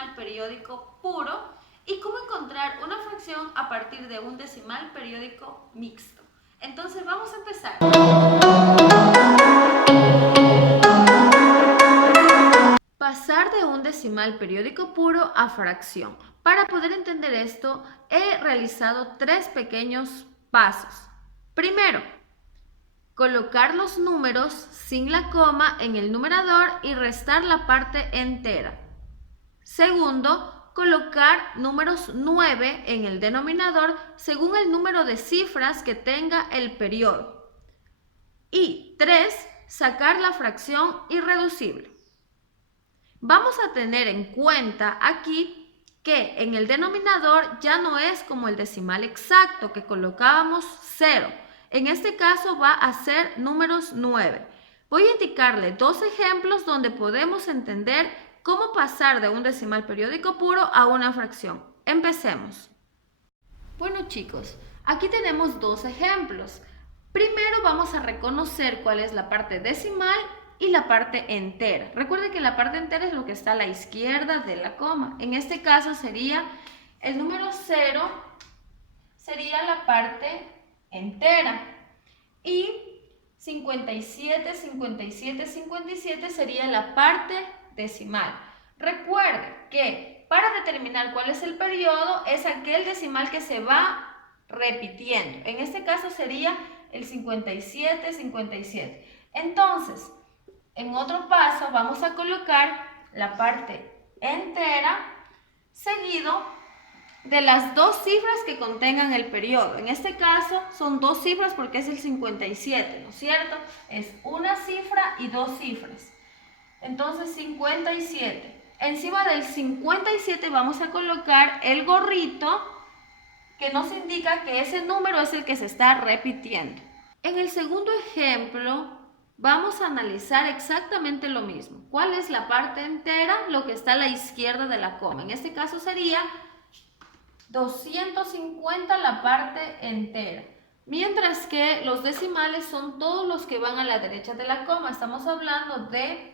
decimal periódico puro y cómo encontrar una fracción a partir de un decimal periódico mixto. Entonces vamos a empezar. Pasar de un decimal periódico puro a fracción. Para poder entender esto, he realizado 3 pequeños pasos. Primero, colocar los números sin la coma en el numerador y restar la parte entera. Segundo, colocar números 9 en el denominador según el número de cifras que tenga el periodo. Y 3, sacar la fracción irreducible. Vamos a tener en cuenta aquí que en el denominador ya no es como el decimal exacto que colocábamos 0. En este caso va a ser números 9. Voy a indicarle 2 ejemplos donde podemos entender cómo pasar de un decimal periódico puro a una fracción. Empecemos. Bueno chicos, aquí tenemos 2 ejemplos. Primero vamos a reconocer cuál es la parte decimal y la parte entera. Recuerden que la parte entera es lo que está a la izquierda de la coma. En este caso sería el número 0, sería la parte entera. Y 57, 57, 57 sería la parte decimal. Recuerden que para determinar cuál es el periodo es aquel decimal que se va repitiendo. En este caso sería el 57, 57. Entonces, en otro paso vamos a colocar la parte entera seguido de las 2 cifras que contengan el periodo. En este caso son 2 cifras porque es el 57, ¿no es cierto? Es una cifra y 2 cifras. Entonces 57. Encima del 57 vamos a colocar el gorrito que nos indica que ese número es el que se está repitiendo. En el segundo ejemplo vamos a analizar exactamente lo mismo. ¿Cuál es la parte entera? Lo que está a la izquierda de la coma. En este caso sería 250 la parte entera. Mientras que los decimales son todos los que van a la derecha de la coma. Estamos hablando de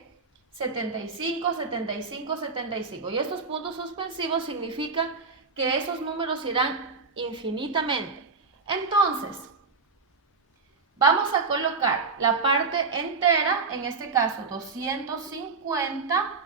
75, 75, 75. Y estos puntos suspensivos significan que esos números irán infinitamente. Entonces, vamos a colocar la parte entera, en este caso 250,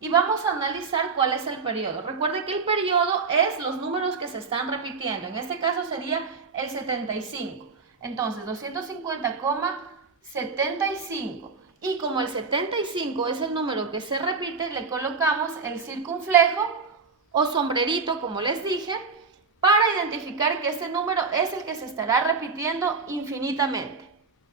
y vamos a analizar cuál es el periodo. Recuerde que el periodo es los números que se están repitiendo. En este caso sería el 75. Entonces 250,75. Y como el 75 es el número que se repite, le colocamos el circunflejo o sombrerito, como les dije, para identificar que este número es el que se estará repitiendo infinitamente.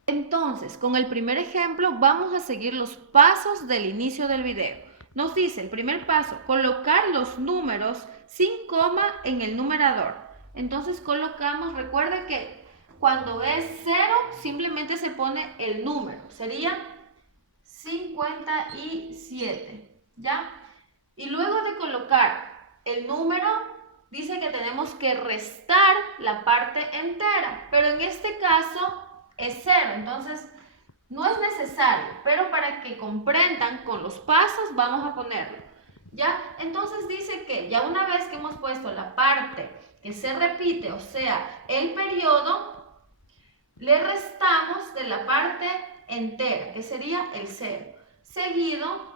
Entonces, con el primer ejemplo vamos a seguir los pasos del inicio del video. Nos dice el primer paso, colocar los números sin coma en el numerador. Entonces colocamos, recuerden que cuando es 0 simplemente se pone el número, sería 57, ¿ya? Y luego de colocar el número, dice que tenemos que restar la parte entera, pero en este caso es 0, entonces no es necesario, pero para que comprendan con los pasos vamos a ponerlo, ¿ya? Entonces dice que ya una vez que hemos puesto la parte que se repite, o sea, el periodo, le restamos de la parte entera, que sería el 0. Seguido,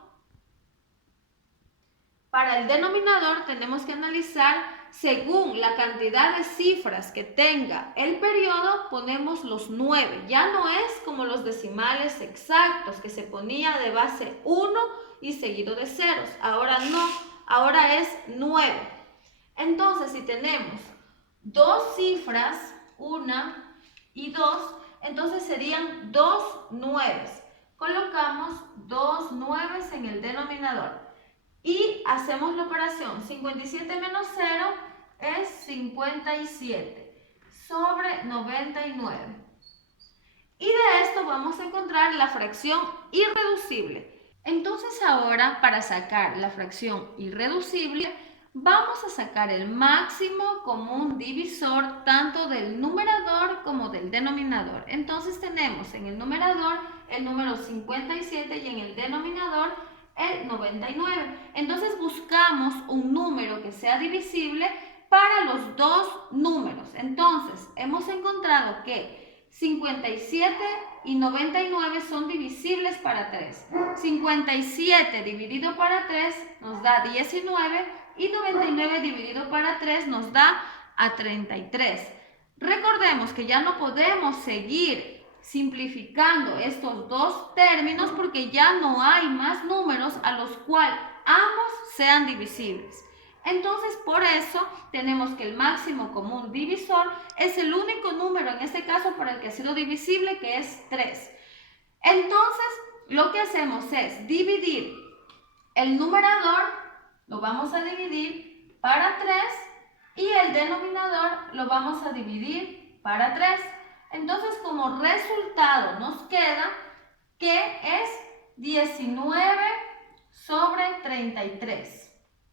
para el denominador tenemos que analizar según la cantidad de cifras que tenga el periodo, ponemos los 9. Ya no es como los decimales exactos que se ponía de base 1 y seguido de ceros. Ahora no, ahora es 9. Entonces, si tenemos 2 cifras, 1 y 2, entonces serían 2 nueves. Colocamos 2 nueves en el denominador. Y hacemos la operación 57 menos 0 es 57 sobre 99. Y de esto vamos a encontrar la fracción irreducible. Entonces ahora para sacar la fracción irreducible vamos a sacar el máximo común divisor tanto del numerador como del denominador. Entonces tenemos en el numerador el número 57 y en el denominador el 99. Entonces buscamos un número que sea divisible para los dos números. Entonces hemos encontrado que 57 y 99 son divisibles para 3. 57 dividido para 3 nos da 19 y 99 dividido para 3 nos da a 33. Recordemos que ya no podemos seguir simplificando estos dos términos porque ya no hay más números a los cuales ambos sean divisibles. Entonces, por eso tenemos que el máximo común divisor es el único número, en este caso, para el que ha sido divisible, que es 3. Entonces, lo que hacemos es dividir el numerador, lo vamos a dividir para 3 y el denominador lo vamos a dividir para 3. Entonces, como resultado nos queda que es 19 sobre 33.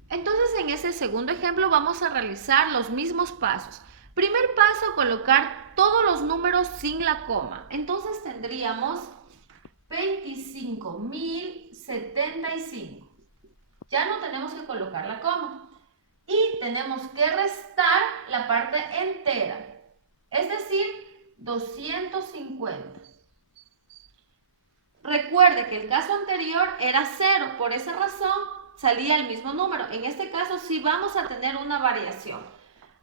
Entonces, en ese segundo ejemplo vamos a realizar los mismos pasos. Primer paso, colocar todos los números sin la coma. Entonces tendríamos 25.075. Ya no tenemos que colocar la coma. Y tenemos que restar la parte entera, es decir, 250. Recuerde que el caso anterior era 0, por esa razón salía el mismo número. En este caso sí vamos a tener una variación.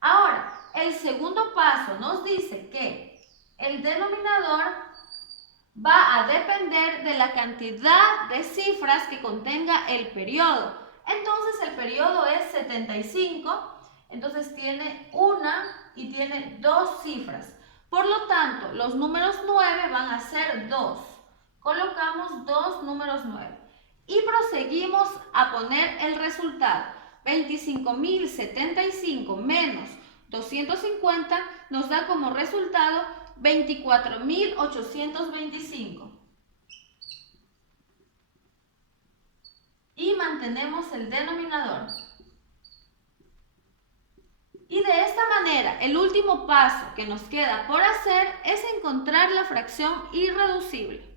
Ahora, el segundo paso nos dice que el denominador va a depender de la cantidad de cifras que contenga el periodo. Entonces el periodo es 75, entonces tiene una y tiene dos cifras. Por lo tanto, los números 9 van a ser 2. Colocamos dos números 9 y proseguimos a poner el resultado. 25.075 menos 250 nos da como resultado 24.825. Y mantenemos el denominador. Y de esta manera, el último paso que nos queda por hacer es encontrar la fracción irreducible.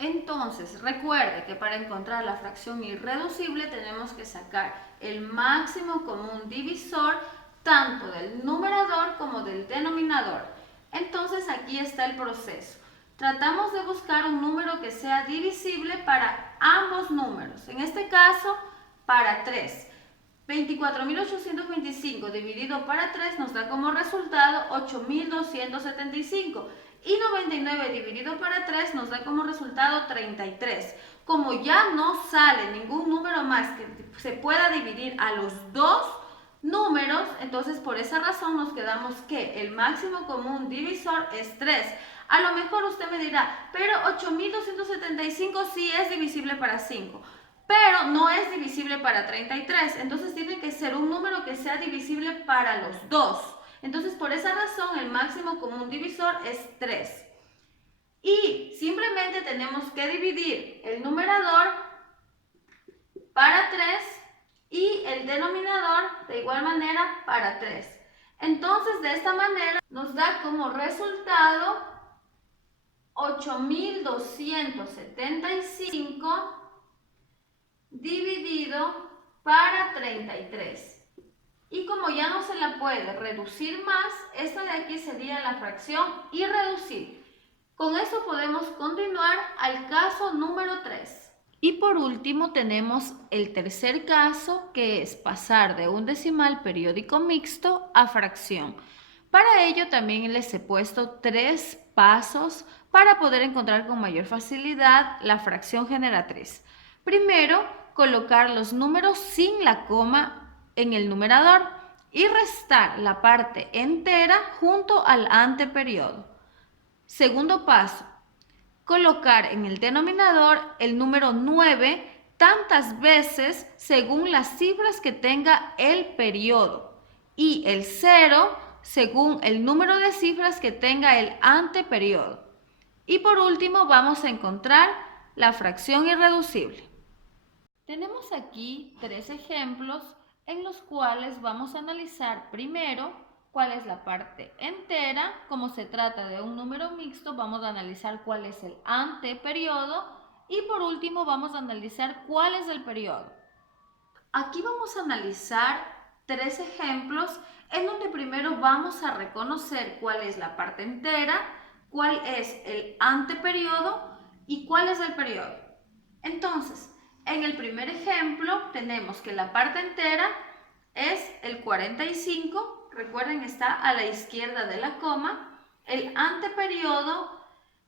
Entonces, recuerde que para encontrar la fracción irreducible tenemos que sacar el máximo común divisor tanto del numerador como del denominador. Entonces, aquí está el proceso. Tratamos de buscar un número que sea divisible para ambos números. En este caso, para 3. 24.825 dividido para 3 nos da como resultado 8.275. Y 99 dividido para 3 nos da como resultado 33. Como ya no sale ningún número más que se pueda dividir a los dos números, entonces por esa razón nos quedamos que el máximo común divisor es 3. A lo mejor usted me dirá, pero 8.275 sí es divisible para 5, pero no es divisible para 33. Entonces tiene que ser un número que sea divisible para los dos. Entonces, por esa razón, el máximo común divisor es 3. Y simplemente tenemos que dividir el numerador para 3 y el denominador de igual manera para 3. Entonces, de esta manera nos da como resultado 8.275 dividido para 33. Y como ya no se la puede reducir más, esta de aquí sería la fracción irreducible. Con eso podemos continuar al caso número 3. Y por último tenemos el tercer caso, que es pasar de un decimal periódico mixto a fracción. Para ello también les he puesto 3 pasos para poder encontrar con mayor facilidad la fracción generatriz. Primero, colocar los números sin la coma en el numerador y restar la parte entera junto al anteperiodo. Segundo paso, colocar en el denominador el número 9 tantas veces según las cifras que tenga el periodo y el 0 según el número de cifras que tenga el anteperiodo. Y por último vamos a encontrar la fracción irreducible. Tenemos aquí 3 ejemplos en los cuales vamos a analizar primero cuál es la parte entera. Como se trata de un número mixto, vamos a analizar cuál es el anteperiodo Y por último vamos a analizar cuál es el periodo. Aquí vamos a analizar 3 ejemplos en donde primero vamos a reconocer cuál es la parte entera, cuál es el anteperiodo y cuál es el periodo. Entonces, en el primer ejemplo tenemos que la parte entera es el 45, recuerden está a la izquierda de la coma. El anteperiodo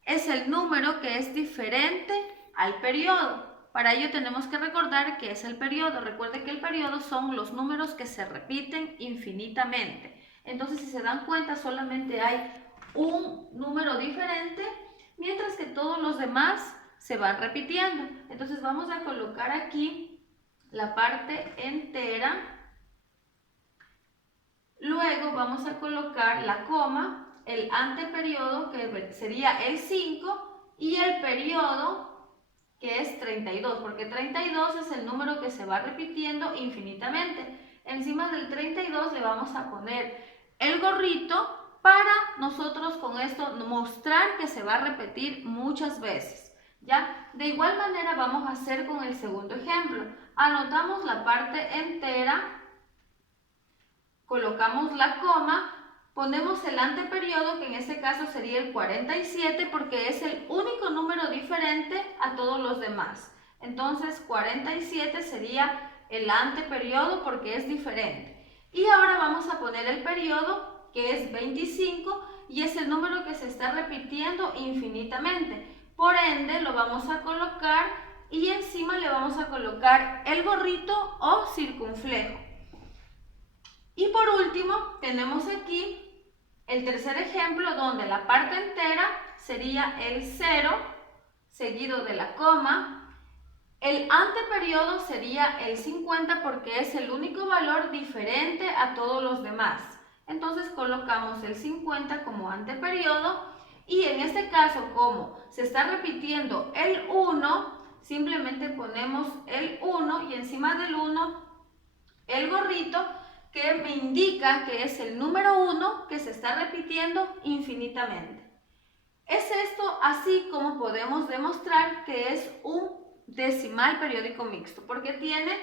es el número que es diferente al periodo. Para ello tenemos que recordar qué es el periodo. Recuerden que el periodo son los números que se repiten infinitamente. Entonces, si se dan cuenta, solamente hay un número diferente, mientras que todos los demás se van repitiendo. Entonces, vamos a colocar aquí la parte entera. Luego vamos a colocar la coma, el anteperiodo, que sería el 5, y el periodo, que es 32, porque 32 es el número que se va repitiendo infinitamente. Encima del 32 le vamos a poner el gorrito para nosotros con esto mostrar que se va a repetir muchas veces. ¿Ya? De igual manera vamos a hacer con el segundo ejemplo. Anotamos la parte entera, colocamos la coma, ponemos el anteperiodo, que en este caso sería el 47, porque es el único número diferente a todos los demás. Entonces 47 sería el anteperiodo porque es diferente. Y ahora vamos a poner el periodo, que es 25, y es el número que se está repitiendo infinitamente. Por ende lo vamos a colocar y encima le vamos a colocar el gorrito o circunflejo. Y por último, tenemos aquí el tercer ejemplo donde la parte entera sería el 0 seguido de la coma. El anteperiodo sería el 50 porque es el único valor diferente a todos los demás. Entonces colocamos el 50 como anteperiodo y en este caso, como se está repitiendo el 1, simplemente ponemos el 1 y encima del 1 el gorrito, que me indica que es el número 1 que se está repitiendo infinitamente. Es esto así como podemos demostrar que es un decimal periódico mixto, porque tiene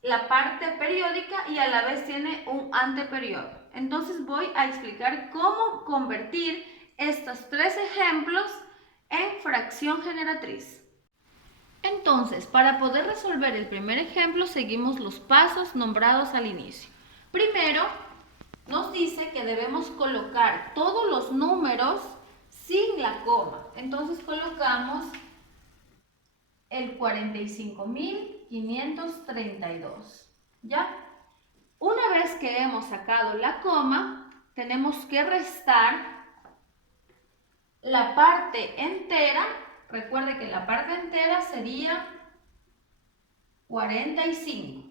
la parte periódica y a la vez tiene un anteperiodo. Entonces voy a explicar cómo convertir estos 3 ejemplos en fracción generatriz. Entonces, para poder resolver el primer ejemplo, seguimos los pasos nombrados al inicio. Primero, nos dice que debemos colocar todos los números sin la coma. Entonces colocamos el 45.532. ¿Ya? Una vez que hemos sacado la coma, tenemos que restar la parte entera. Recuerde que la parte entera sería 45.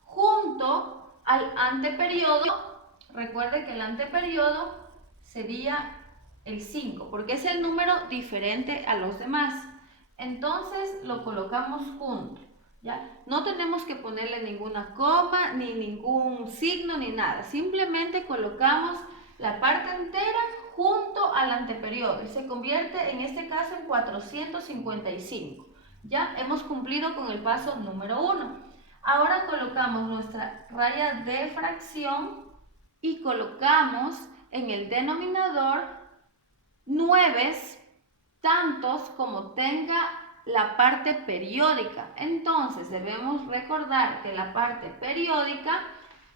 Junto al anteperiodo, recuerde que el anteperiodo sería el 5, porque es el número diferente a los demás. Entonces lo colocamos junto. ¿Ya? No tenemos que ponerle ninguna coma, ni ningún signo, ni nada. Simplemente colocamos la parte entera junto al anteperiodo y se convierte en este caso en 455. Ya hemos cumplido con el paso número 1. Ahora colocamos nuestra raya de fracción y colocamos en el denominador 9 tantos como tenga la parte periódica. Entonces debemos recordar que la parte periódica,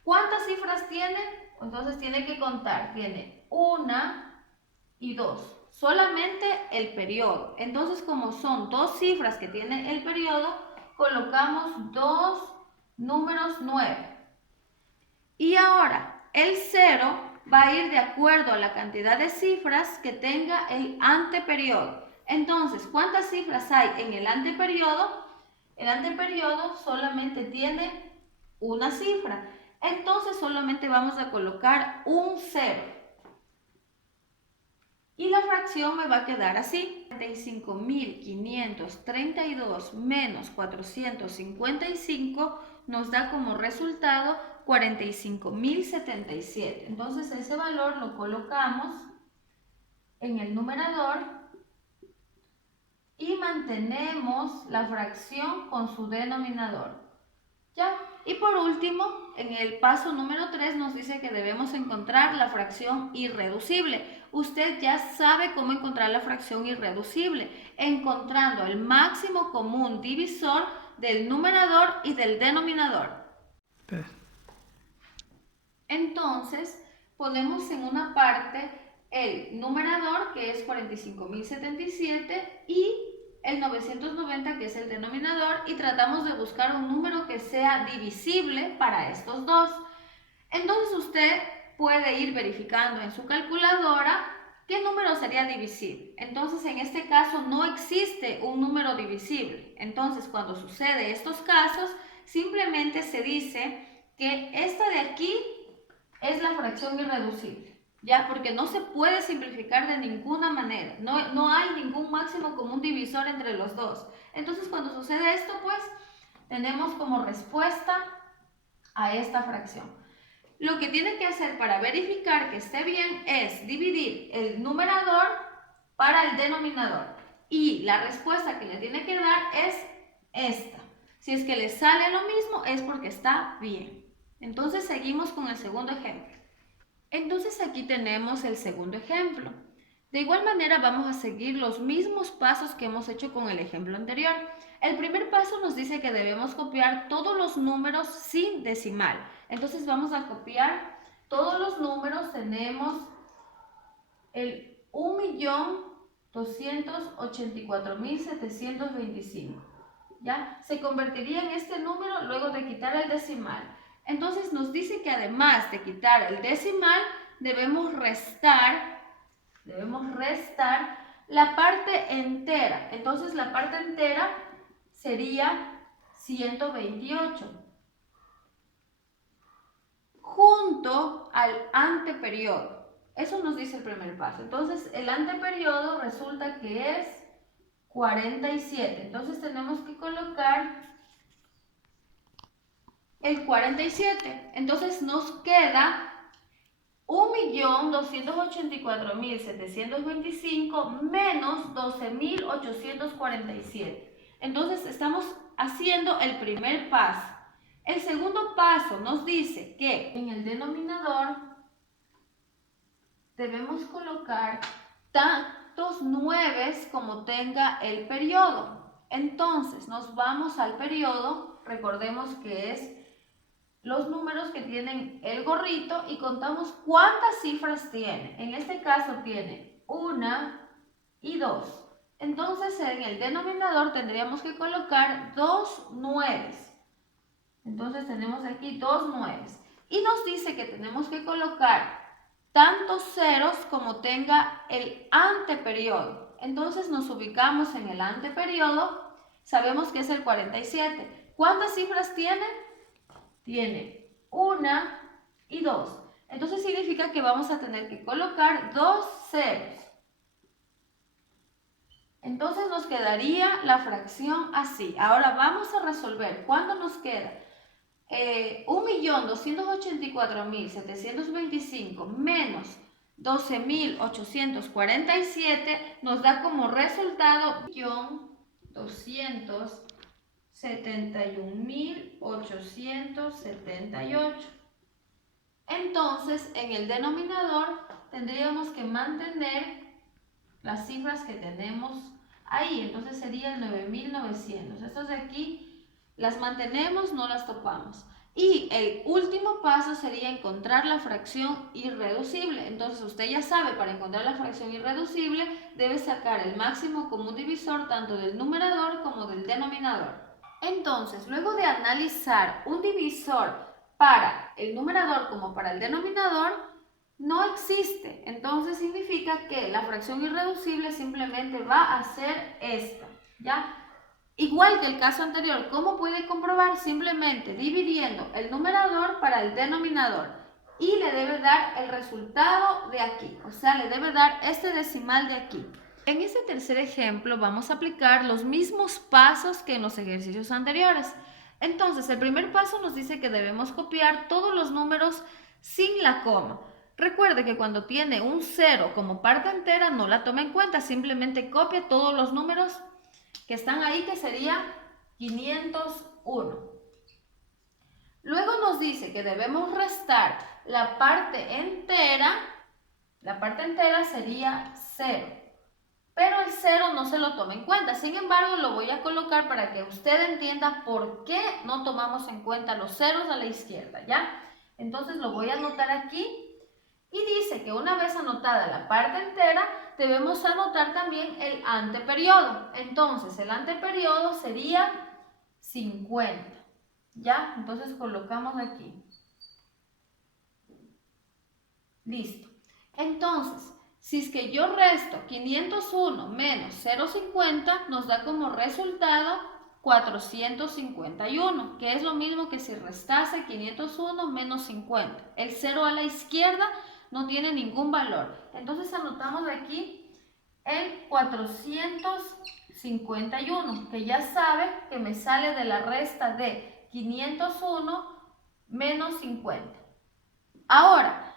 ¿cuántas cifras tiene? Entonces tiene que contar, tiene 1 y 2, solamente el periodo. Entonces, como son 2 cifras que tiene el periodo, colocamos 2 números 9. Y ahora, el 0 va a ir de acuerdo a la cantidad de cifras que tenga el anteperiodo. Entonces, ¿cuántas cifras hay en el anteperiodo? El anteperiodo solamente tiene una cifra. Entonces, solamente vamos a colocar un 0. Y la fracción me va a quedar así. 45.532 menos 455 nos da como resultado 45.077. Entonces ese valor lo colocamos en el numerador y mantenemos la fracción con su denominador. ¿Ya? Y por último, en el paso número 3 nos dice que debemos encontrar la fracción irreducible. Usted ya sabe cómo encontrar la fracción irreducible, encontrando el máximo común divisor del numerador y del denominador. Entonces, ponemos en una parte el numerador, que es 45.077, y el 990, que es el denominador, y tratamos de buscar un número que sea divisible para estos dos. Entonces usted puede ir verificando en su calculadora qué número sería divisible. Entonces en este caso no existe un número divisible. Entonces cuando sucede estos casos, simplemente se dice que esta de aquí es la fracción irreducible. ¿Ya? Porque no se puede simplificar de ninguna manera. No hay ningún máximo común divisor entre los dos. Entonces, cuando sucede esto, pues, tenemos como respuesta a esta fracción. Lo que tiene que hacer para verificar que esté bien es dividir el numerador para el denominador. Y la respuesta que le tiene que dar es esta. Si es que le sale lo mismo, es porque está bien. Entonces, seguimos con el segundo ejemplo. Entonces aquí tenemos el segundo ejemplo. De igual manera vamos a seguir los mismos pasos que hemos hecho con el ejemplo anterior. El primer paso nos dice que debemos copiar todos los números sin decimal. Entonces vamos a copiar todos los números. Tenemos el 1.284.725. ¿Ya? Se convertiría en este número luego de quitar el decimal. Entonces nos dice que además de quitar el decimal, debemos restar la parte entera. Entonces la parte entera sería 128. Junto al anteperiodo. Eso nos dice el primer paso. Entonces el anteperiodo resulta que es 47. Entonces tenemos que colocar el 47. Entonces nos queda 1.284.725 menos 12.847. Entonces estamos haciendo el primer paso. El segundo paso nos dice que en el denominador debemos colocar tantos 9 como tenga el periodo. Entonces nos vamos al periodo, recordemos que es los números que tienen el gorrito y contamos cuántas cifras tiene. En este caso tiene 1 y 2. Entonces en el denominador tendríamos que colocar 2 9. Entonces tenemos aquí 2 9. Y nos dice que tenemos que colocar tantos ceros como tenga el anteperiodo. Entonces nos ubicamos en el anteperiodo. Sabemos que es el 47. ¿Cuántas cifras tiene? Tiene 1 y 2. Entonces significa que vamos a tener que colocar 2 ceros. Entonces nos quedaría la fracción así. Ahora vamos a resolver. ¿Cuánto nos queda? 1.284.725 menos 12.847 nos da como resultado 1.271.878. Entonces, en el denominador tendríamos que mantener las cifras que tenemos ahí. Entonces sería el 9.900. Estos de aquí las mantenemos, no las topamos. Y el último paso sería encontrar la fracción irreducible. Entonces usted ya sabe, para encontrar la fracción irreducible debe sacar el máximo común divisor tanto del numerador como del denominador. Entonces, luego de analizar un divisor para el numerador como para el denominador, no existe. Entonces significa que la fracción irreducible simplemente va a ser esta, ¿ya? Igual que el caso anterior, ¿cómo puede comprobar? Simplemente dividiendo el numerador para el denominador y le debe dar el resultado de aquí, o sea, le debe dar este decimal de aquí. En este tercer ejemplo vamos a aplicar los mismos pasos que en los ejercicios anteriores. Entonces, el primer paso nos dice que debemos copiar todos los números sin la coma. Recuerde que cuando tiene un 0 como parte entera no la toma en cuenta, simplemente copia todos los números que están ahí, que sería 501. Luego nos dice que debemos restar la parte entera sería 0, pero el 0 no se lo toma en cuenta. Sin embargo, lo voy a colocar para que usted entienda por qué no tomamos en cuenta los ceros a la izquierda, ¿ya? Entonces lo voy a anotar aquí y dice que una vez anotada la parte entera, debemos anotar también el anteperiodo. Entonces el anteperiodo sería 50, ¿ya? Entonces colocamos aquí. Listo. Entonces, si es que yo resto 501 menos 0,50, nos da como resultado 451, que es lo mismo que si restase 501 menos 50. El 0 a la izquierda no tiene ningún valor. Entonces anotamos aquí el 451, que ya sabe que me sale de la resta de 501 menos 50. Ahora,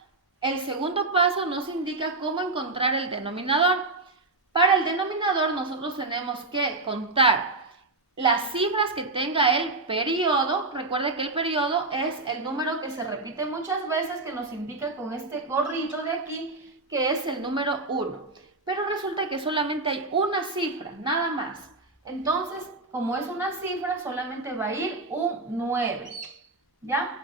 el segundo paso nos indica cómo encontrar el denominador. Para el denominador nosotros tenemos que contar las cifras que tenga el periodo. Recuerde que el periodo es el número que se repite muchas veces, que nos indica con este gorrito de aquí, que es el número 1. Pero resulta que solamente hay una cifra, nada más. Entonces, como es una cifra, solamente va a ir un 9, ¿ya?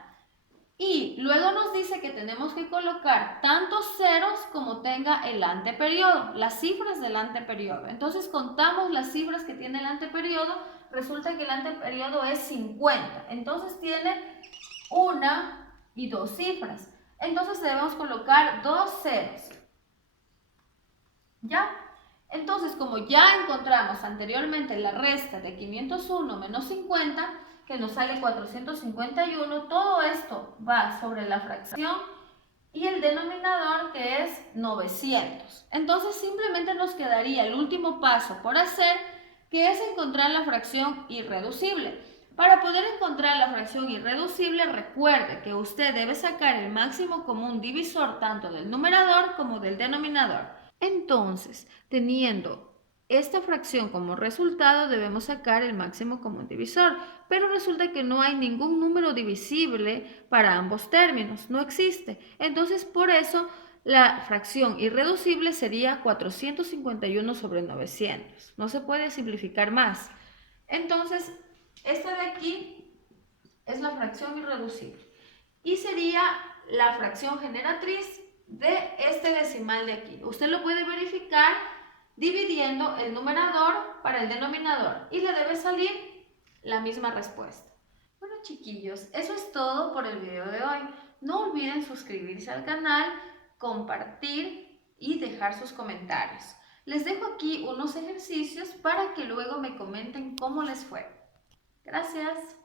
Y luego nos dice que tenemos que colocar tantos ceros como tenga el anteperiodo, las cifras del anteperiodo. Entonces contamos las cifras que tiene el anteperiodo, resulta que el anteperiodo es 50. Entonces tiene una y dos cifras. Entonces debemos colocar dos ceros. ¿Ya? Entonces, como ya encontramos anteriormente la resta de 501 menos 50, que nos sale 451, todo esto va sobre la fracción y el denominador, que es 900. Entonces simplemente nos quedaría el último paso por hacer, que es encontrar la fracción irreducible. Para poder encontrar la fracción irreducible, recuerde que usted debe sacar el máximo común divisor tanto del numerador como del denominador. Entonces, teniendo esta fracción como resultado, debemos sacar el máximo común divisor, pero resulta que no hay ningún número divisible para ambos términos, no existe. Entonces, por eso, la fracción irreducible sería 451 sobre 900. No se puede simplificar más. Entonces, esta de aquí es la fracción irreducible y sería la fracción generatriz de este decimal de aquí. Usted lo puede verificar dividiendo el numerador para el denominador y le debe salir la misma respuesta. Bueno, chiquillos, eso es todo por el video de hoy. No olviden suscribirse al canal, compartir y dejar sus comentarios. Les dejo aquí unos ejercicios para que luego me comenten cómo les fue. Gracias.